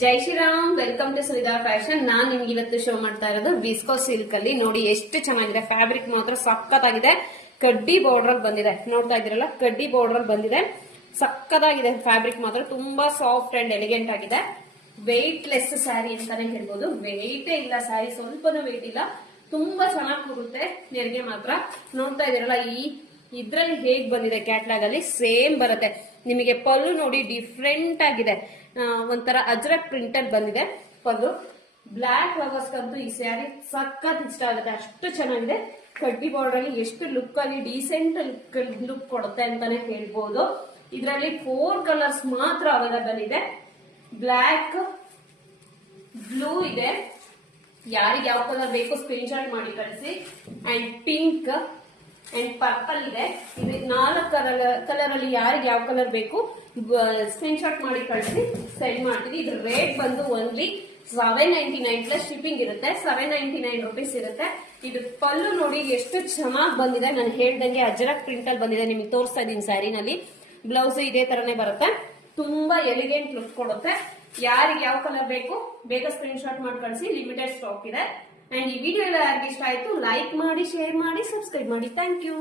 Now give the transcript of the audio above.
Jai Shriram, welcome to Suvidha fashion. ನಾನ್ ನಿಮ್ಗೆ ಇವತ್ತು ಶೋ ಮಾಡ್ತಾ ಇರೋದು ವಿಸ್ಕೋ ಸಿಲ್ಕ್ ಅಲ್ಲಿ. ನೋಡಿ ಎಷ್ಟು ಚೆನ್ನಾಗಿದೆ, ಫ್ಯಾಬ್ರಿಕ್ ಮಾತ್ರ ಸಕ್ಕತ್ತಾಗಿದೆ. ಕಡ್ಡಿ ಬಾರ್ಡರ್ ಅಲ್ಲಿ ಬಂದಿದೆ, ನೋಡ್ತಾ ಇದ್ದೀರಲ್ಲ, ಕಡ್ಡಿ ಬಾರ್ಡರ್ ಅಲ್ಲಿ ಬಂದಿದೆ. ಸಕ್ಕತ್ತಾಗಿದೆ ಫ್ಯಾಬ್ರಿಕ್ ಮಾತ್ರ, ತುಂಬಾ ಸಾಫ್ಟ್ ಅಂಡ್ ಎಲಿಗೆಂಟ್ ಆಗಿದೆ. ವೆಯ್ಟ್ ಲೆಸ್ ಸ್ಯಾರಿ ಅಂತಾನೆ ಹೇಳ್ಬೋದು. ವೆಯ್ಟೇ ಇಲ್ಲ ಸ್ಯಾರಿ, ಸ್ವಲ್ಪನೂ ವೆಯ್ಟ್ ಇಲ್ಲ, ತುಂಬಾ ಚೆನ್ನಾಗಿ ಕೂರುತ್ತೆ ನೆರಿಗೆ ಮಾತ್ರ. ನೋಡ್ತಾ ಇದೀರಲ್ಲ, ಇದ್ರಲ್ಲಿ ಹೇಗ್ ಬಂದಿದೆ ಕ್ಯಾಟ್ಲಾಗ್ ಅಲ್ಲಿ ಸೇಮ್ ಬರುತ್ತೆ. ನಿಮಗೆ ಪಲ್ಲು ನೋಡಿ ಡಿಫ್ರೆಂಟ್ ಆಗಿದೆ, ಒಂಥರ ಅಜ್ರಕ್ ಪ್ರಿಂಟ್ ಅಲ್ಲಿ ಬಂದಿದೆ ಪಲ್ಲು. ಬ್ಲಾಕ್ ಲವರ್ಸ್ಗಂತೂ ಈ ಸ್ಯಾರಿ ಸಖತ್ ಇಷ್ಟ ಆಗುತ್ತೆ, ಅಷ್ಟು ಚೆನ್ನಾಗಿದೆ. ಕಡ್ಡಿ ಬಾರ್ಡರ್ ಅಲ್ಲಿ ಎಷ್ಟು ಲುಕ್ ಅಲ್ಲಿ ಡೀಸೆಂಟ್ ಲುಕ್ ಕೊಡುತ್ತೆ ಅಂತಾನೆ ಹೇಳ್ಬೋದು. ಇದರಲ್ಲಿ 4 ಕಲರ್ಸ್ ಮಾತ್ರ ಅವೈಲಬಲ್ ಇದೆ. ಬ್ಲಾಕ್, ಬ್ಲೂ ಇದೆ, ಯಾರಿಗೆ ಯಾವ ಕಲರ್ ಬೇಕು ಸ್ಕ್ರೀನ್ ಶಾಟ್ ಮಾಡಿ ಕಳಿಸಿ. ಅಂಡ್ ಪಿಂಕ್ ಅಂಡ್ ಪರ್ಪಲ್ ಇದೆ. ಇದು 4 ಕಲರ್ ಅಲ್ಲಿ ಯಾರಿಗೆ ಯಾವ ಕಲರ್ ಬೇಕು ಸ್ಕ್ರೀನ್ ಶಾಟ್ ಮಾಡಿ ಕಳಿಸಿ, ಸೆಂಡ್ ಮಾಡ್ತೀವಿ. ಇದ್ರ ರೇಟ್ ಬಂದು ಓನ್ಲಿ 799 ಪ್ಲಸ್ ಶಿಪ್ಪಿಂಗ್ ಇರುತ್ತೆ. 799 ರುಪೀಸ್ ಇರುತ್ತೆ. ಇದು ಪಲ್ಲು ನೋಡಿ ಎಷ್ಟು ಚೆನ್ನಾಗಿ ಬಂದಿದೆ. ನಾನು ಹೇಳ್ದಂಗೆ ಅಜರಕ್ ಪ್ರಿಂಟ್ ಅಲ್ಲಿ ಬಂದಿದೆ, ನಿಮಗೆ ತೋರಿಸ್ತಾ ಇದೀನಿ ಸ್ಯಾರಿನಲ್ಲಿ. ಬ್ಲೌಸ್ ಇದೇ ತರನೇ ಬರುತ್ತೆ, ತುಂಬಾ ಎಲಿಗೆಂಟ್ ಲುಕ್ ಕೊಡುತ್ತೆ. ಯಾರಿಗೆ ಯಾವ ಕಲರ್ ಬೇಕು ಬೇಗ ಸ್ಕ್ರೀನ್ ಶಾಟ್ ಮಾಡಿ ಕಳಿಸಿ, ಲಿಮಿಟೆಡ್ ಸ್ಟಾಕ್ ಇದೆ. ಅಂಡ್ ಈ ವಿಡಿಯೋ ಎಲ್ಲ ಯಾರಿಗೆ ಇಷ್ಟ ಆಯ್ತು ಲೈಕ್ ಮಾಡಿ, ಶೇರ್ ಮಾಡಿ, ಸಬ್ಸ್ಕ್ರೈಬ್ ಮಾಡಿ. Thank you.